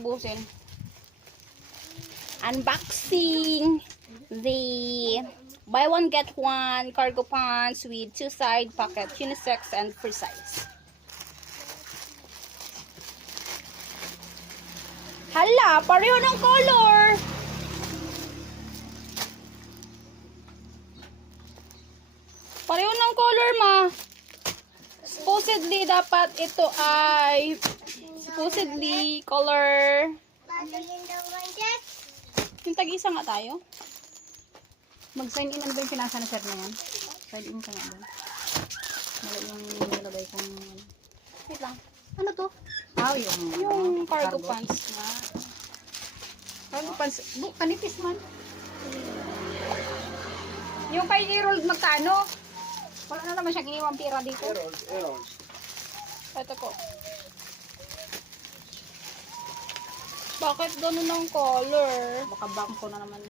ubusin. Unboxing the buy one get one cargo pants with 2-side pocket, unisex and free size. Hala, pareho ng color. Pareho ng color, ma. Supposedly, dapat ito ay supposedly color. Yung tag-isa nga tayo. Mag-sign in ano ba yung pinasa na sir na yan? Sign in ka nga doon. Mali yung nilagay kong... Wait lang. Ano to? Ah, Yung cargo pants na. Cargo pants. Kanipis man. Yung kay Erold magkano? Wala na naman siyang iniwang pira dito. Erold. Ito po. Bakit ganun ang color? Baka bangko na naman.